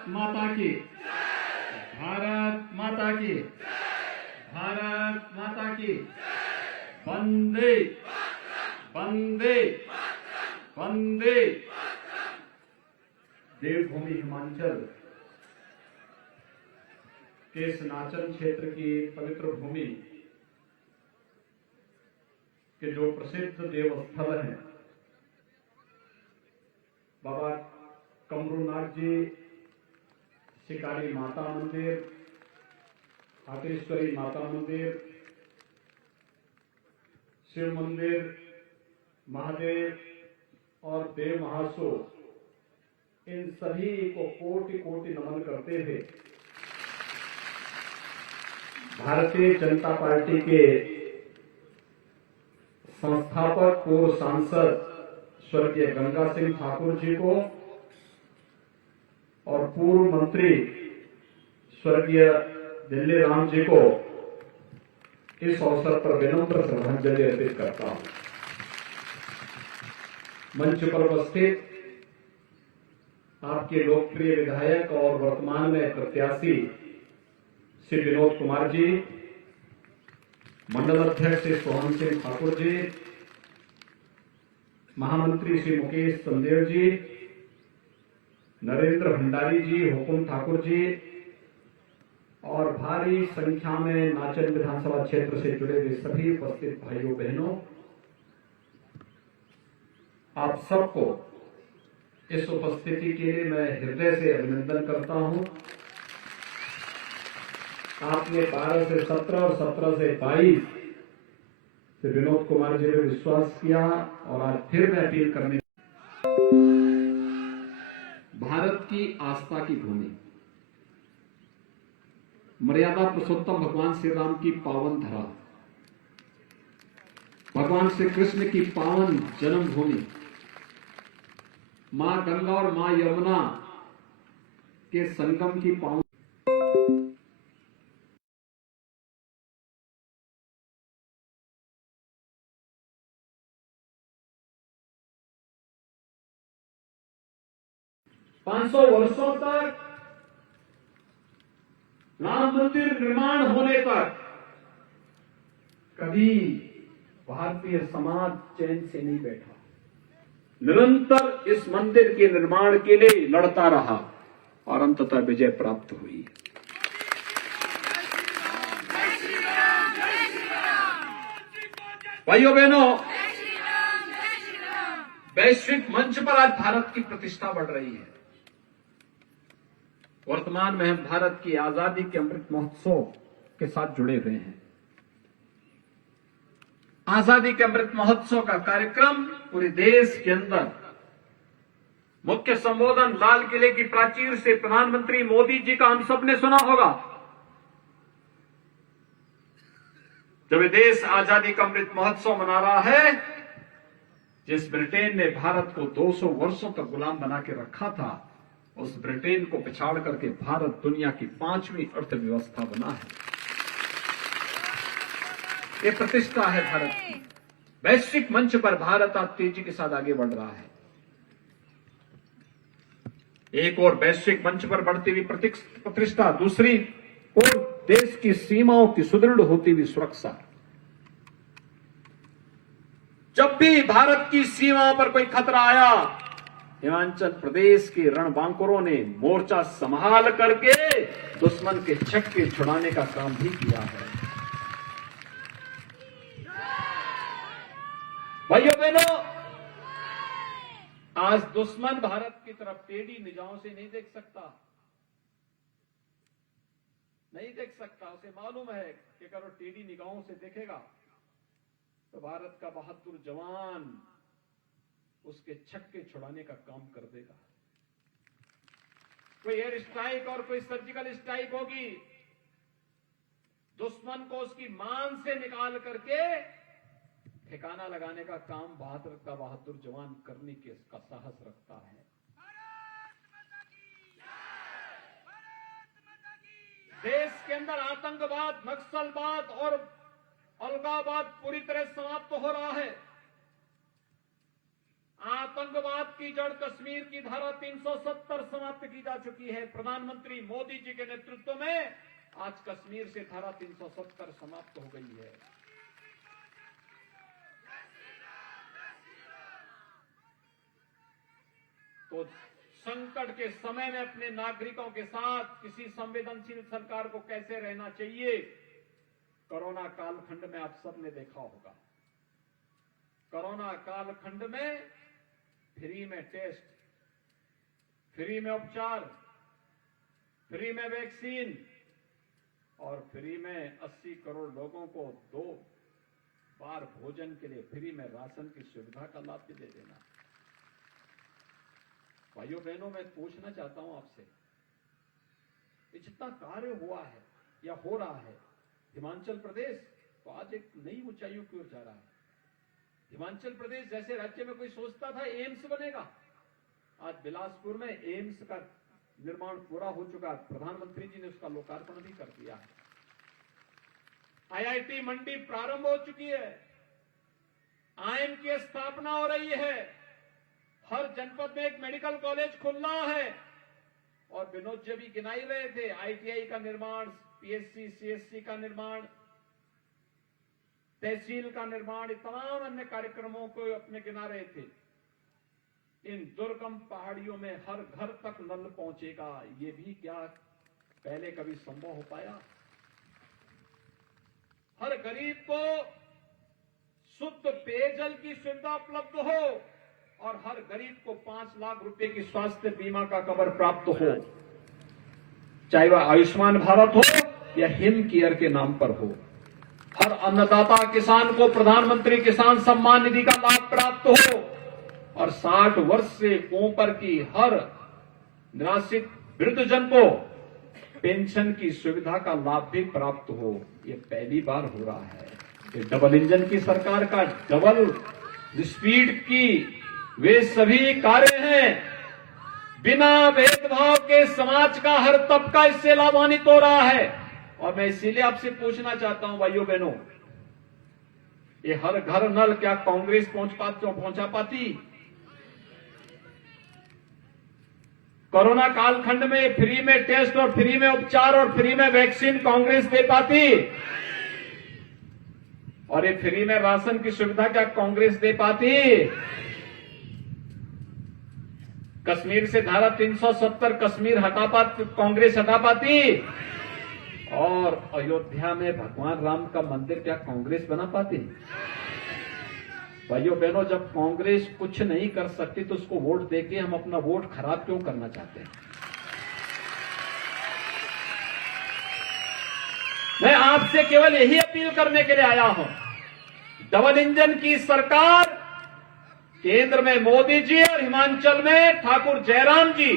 भारत माता की, भारत माता की, भारत माता की। वंदे वंदे वंदे। देवभूमि हिमाचल के सनाचल क्षेत्र की पवित्र भूमि के जो प्रसिद्ध देवस्थल हैं, बाबा कमरूनाथ जी शिकारी माता मंदिर, हाटेश्वरी माता मंदिर, शिव मंदिर, महादेव और देव महासो, इन सभी को कोटि कोटि नमन करते हुए भारतीय जनता पार्टी के संस्थापक पूर्व सांसद स्वर्गीय गंगा सिंह ठाकुर जी को और पूर्व मंत्री स्वर्गीय दिल्ली राम जी को इस अवसर पर विनम्र श्रद्धांजलि अर्पित करता हूं। मंच पर उपस्थित आपके लोकप्रिय विधायक और वर्तमान में प्रत्याशी श्री विनोद कुमार जी, मंडल अध्यक्ष श्री सोहन सिंह ठाकुर जी, महामंत्री श्री मुकेश चंदेल जी, नरेंद्र भंडारी जी, हुकुम ठाकुर जी और भारी संख्या में नाचन विधानसभा क्षेत्र से जुड़े हुए सभी उपस्थित भाइयों बहनों, आप सबको इस उपस्थिति के लिए मैं हृदय से अभिनंदन करता हूं। आपने 12 से 17 और 17 से 22 से विनोद कुमार जी ने विश्वास किया और आज फिर मैं अपील करने, भारत की आस्था की भूमि, मर्यादा पुरुषोत्तम भगवान श्री राम की पावन धरा, भगवान श्री कृष्ण की पावन जन्मभूमि, मां गंगा और मां यमुना के संगम की पावन, पांच सौ वर्षों तक राम मंदिर निर्माण होने तक कभी भारतीय समाज चैन से नहीं बैठा, निरंतर इस मंदिर के निर्माण के लिए लड़ता रहा और अंततः विजय प्राप्त हुई। भाइयों बहनों, वैश्विक मंच पर आज भारत की प्रतिष्ठा बढ़ रही है। वर्तमान में हम भारत की आजादी के अमृत महोत्सव के साथ जुड़े हुए हैं। आजादी के अमृत महोत्सव का कार्यक्रम पूरे देश के अंदर, मुख्य संबोधन लाल किले की प्राचीर से प्रधानमंत्री मोदी जी का हम सबने सुना होगा। जब ये देश आजादी का अमृत महोत्सव मना रहा है, जिस ब्रिटेन ने भारत को 200 वर्षों तक गुलाम बना के रखा था, उस ब्रिटेन को पिछाड़ करके भारत दुनिया की 5वीं अर्थव्यवस्था बना है। ये प्रतिष्ठा है भारत की। वैश्विक मंच पर भारत आज तेजी के साथ आगे बढ़ रहा है। एक और वैश्विक मंच पर बढ़ती हुई प्रतिष्ठा, दूसरी और देश की सीमाओं की सुदृढ़ होती हुई सुरक्षा। जब भी भारत की सीमाओं पर कोई खतरा आया, हिमाचल प्रदेश के रणबांकुरों ने मोर्चा संभाल करके दुश्मन के छक्के छुड़ाने का काम भी किया है। भाइयों बहनों, आज दुश्मन भारत की तरफ टेढ़ी निगाहों से नहीं देख सकता, नहीं देख सकता। उसे मालूम है कि अगर वो टेढ़ी निगाहों से देखेगा तो भारत का बहादुर जवान उसके छक्के छुड़ाने का काम कर देगा। कोई एयर स्ट्राइक और कोई सर्जिकल स्ट्राइक होगी, दुश्मन को उसकी मान से निकाल करके ठिकाना लगाने का काम भारत का बहादुर जवान करने का साहस रखता है। देश के अंदर आतंकवाद, नक्सलवाद और अलगाववाद पूरी तरह समाप्त हो रहा है। आतंकवाद की जड़ कश्मीर की धारा 370 समाप्त की जा चुकी है। प्रधानमंत्री मोदी जी के नेतृत्व में आज कश्मीर से धारा 370 समाप्त हो गई है। तो संकट के समय में अपने नागरिकों के साथ किसी संवेदनशील सरकार को कैसे रहना चाहिए, कोरोना कालखंड में आप सबने देखा होगा। कोरोना कालखंड में फ्री में टेस्ट, फ्री में उपचार, फ्री में वैक्सीन और फ्री में 80 करोड़ लोगों को 2 बार भोजन के लिए फ्री में राशन की सुविधा का लाभ भी दे देना। भाइयों बहनों, मैं पूछना चाहता हूं आपसे, जितना कार्य हुआ है या हो रहा है, हिमाचल प्रदेश तो आज एक नई ऊंचाइयों की ओर जा रहा है। हिमाचल प्रदेश जैसे राज्य में कोई सोचता था एम्स बनेगा, आज बिलासपुर में एम्स का निर्माण पूरा हो चुका। प्रधानमंत्री जी ने उसका लोकार्पण भी कर दिया है। आईआईटी मंडी प्रारंभ हो चुकी है। आईएम की स्थापना हो रही है। हर जनपद में एक मेडिकल कॉलेज खुल रहा है। और विनोद जी भी गिनाई रहे थे, आईटीआई का निर्माण, पीएससी, सीएससी का निर्माण, तहसील का निर्माण, तमाम अन्य कार्यक्रमों को अपने गिना रहे थे। इन दुर्गम पहाड़ियों में हर घर तक नल पहुंचेगा, ये भी क्या पहले कभी संभव हो पाया? हर गरीब को शुद्ध पेयजल की सुविधा उपलब्ध हो और हर गरीब को 5 लाख रुपए की स्वास्थ्य बीमा का कवर प्राप्त हो, चाहे वह आयुष्मान भारत हो या हिम केयर के नाम पर हो। हर अन्नदाता किसान को प्रधानमंत्री किसान सम्मान निधि का लाभ प्राप्त हो और 60 वर्ष से ऊपर की हर निराश्रित वृद्धजन को पेंशन की सुविधा का लाभ भी प्राप्त हो। ये पहली बार हो रहा है। ये डबल इंजन की सरकार का डबल स्पीड की वे सभी कार्य हैं। बिना भेदभाव के समाज का हर तबका इससे लाभान्वित हो रहा है। और मैं इसीलिए आपसे पूछना चाहता हूं भाइयों बहनों, ये हर घर नल क्या कांग्रेस पहुंचा पाती? कोरोना कालखंड में फ्री में टेस्ट और फ्री में उपचार और फ्री में वैक्सीन कांग्रेस दे पाती? और ये फ्री में राशन की सुविधा क्या कांग्रेस दे पाती? कश्मीर से धारा 370 कश्मीर कांग्रेस हटा पाती? और अयोध्या में भगवान राम का मंदिर क्या कांग्रेस बना पाती? भाइयों बहनों, जब कांग्रेस कुछ नहीं कर सकती तो उसको वोट देके हम अपना वोट खराब क्यों करना चाहते हैं? मैं आपसे केवल यही अपील करने के लिए आया हूं। डबल इंजन की सरकार, केंद्र में मोदी जी और हिमाचल में ठाकुर जयराम जी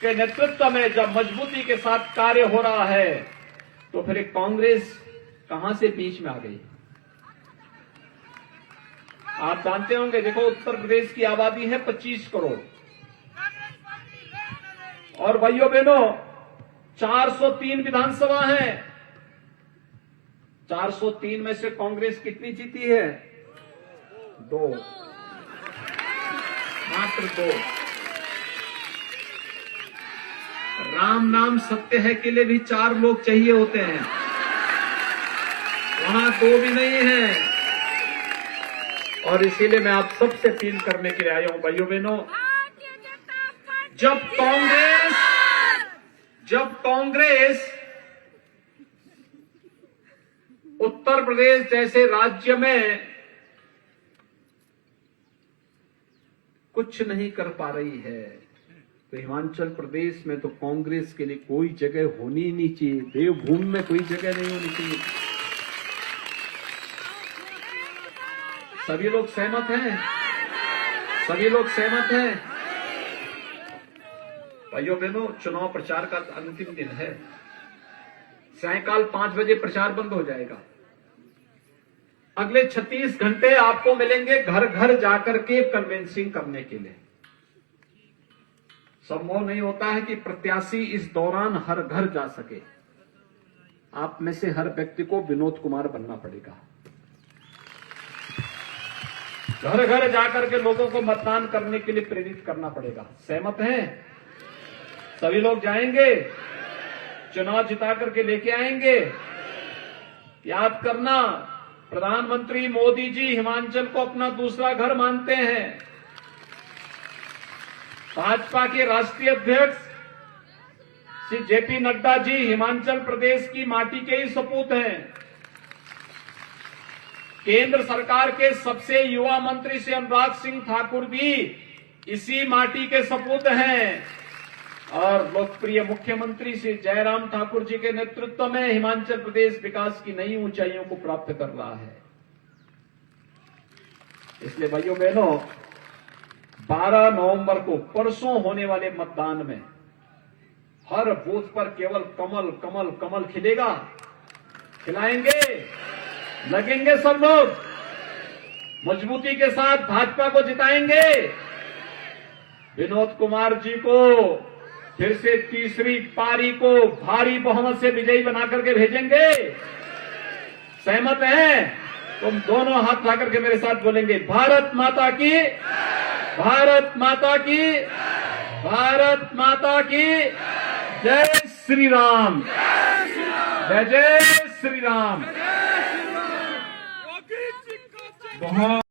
के नेतृत्व में जब मजबूती के साथ कार्य हो रहा है, तो फिर कांग्रेस कहां से बीच में आ गई? आप जानते होंगे, देखो उत्तर प्रदेश की आबादी है 25 करोड़ और भाइयों बहनों 403 विधानसभा है। 403 में से कांग्रेस कितनी जीती है? 2, मात्र 2। राम नाम सत्य है के लिए भी 4 लोग चाहिए होते हैं, वहां 2 भी नहीं है। और इसीलिए मैं आप सबसे अपील करने के लिए आया हूं भाइयों बहनों, जब कांग्रेस उत्तर प्रदेश जैसे राज्य में कुछ नहीं कर पा रही है, तो हिमाचल प्रदेश में तो कांग्रेस के लिए कोई जगह होनी ही नहीं चाहिए। देवभूमि में कोई जगह नहीं होनी चाहिए। सभी लोग सहमत हैं? सभी लोग सहमत हैं? भाइयों बहनों, चुनाव प्रचार का अंतिम दिन है। सायंकाल 5 बजे प्रचार बंद हो जाएगा। अगले 36 घंटे आपको मिलेंगे घर घर जाकर के कन्विंसिंग करने के लिए। संभव नहीं होता है कि प्रत्याशी इस दौरान हर घर जा सके। आप में से हर व्यक्ति को विनोद कुमार बनना पड़ेगा। घर घर जाकर के लोगों को मतदान करने के लिए प्रेरित करना पड़ेगा। सहमत हैं? सभी लोग जाएंगे, चुनाव जिता करके लेके आएंगे। याद करना, प्रधानमंत्री मोदी जी हिमाचल को अपना दूसरा घर मानते हैं। भाजपा के राष्ट्रीय अध्यक्ष श्री जेपी नड्डा जी हिमाचल प्रदेश की माटी के ही सपूत हैं। केंद्र सरकार के सबसे युवा मंत्री श्री अनुराग सिंह ठाकुर भी इसी माटी के सपूत हैं और लोकप्रिय मुख्यमंत्री श्री जयराम ठाकुर जी के नेतृत्व में हिमाचल प्रदेश विकास की नई ऊंचाइयों को प्राप्त कर रहा है। इसलिए भाइयों बहनों, 12 नवंबर को परसों होने वाले मतदान में हर बूथ पर केवल कमल कमल कमल खिलेगा। खिलाएंगे, लगेंगे सब लोग, मजबूती के साथ भाजपा को जिताएंगे। विनोद कुमार जी को फिर से तीसरी पारी को भारी बहुमत से विजयी बनाकर के भेजेंगे। सहमत हैं? तुम दोनों हाथ उठा करके मेरे साथ बोलेंगे, भारत माता की, भारत माता की, भारत माता की जय श्री राम, जय जय श्री राम। बहुत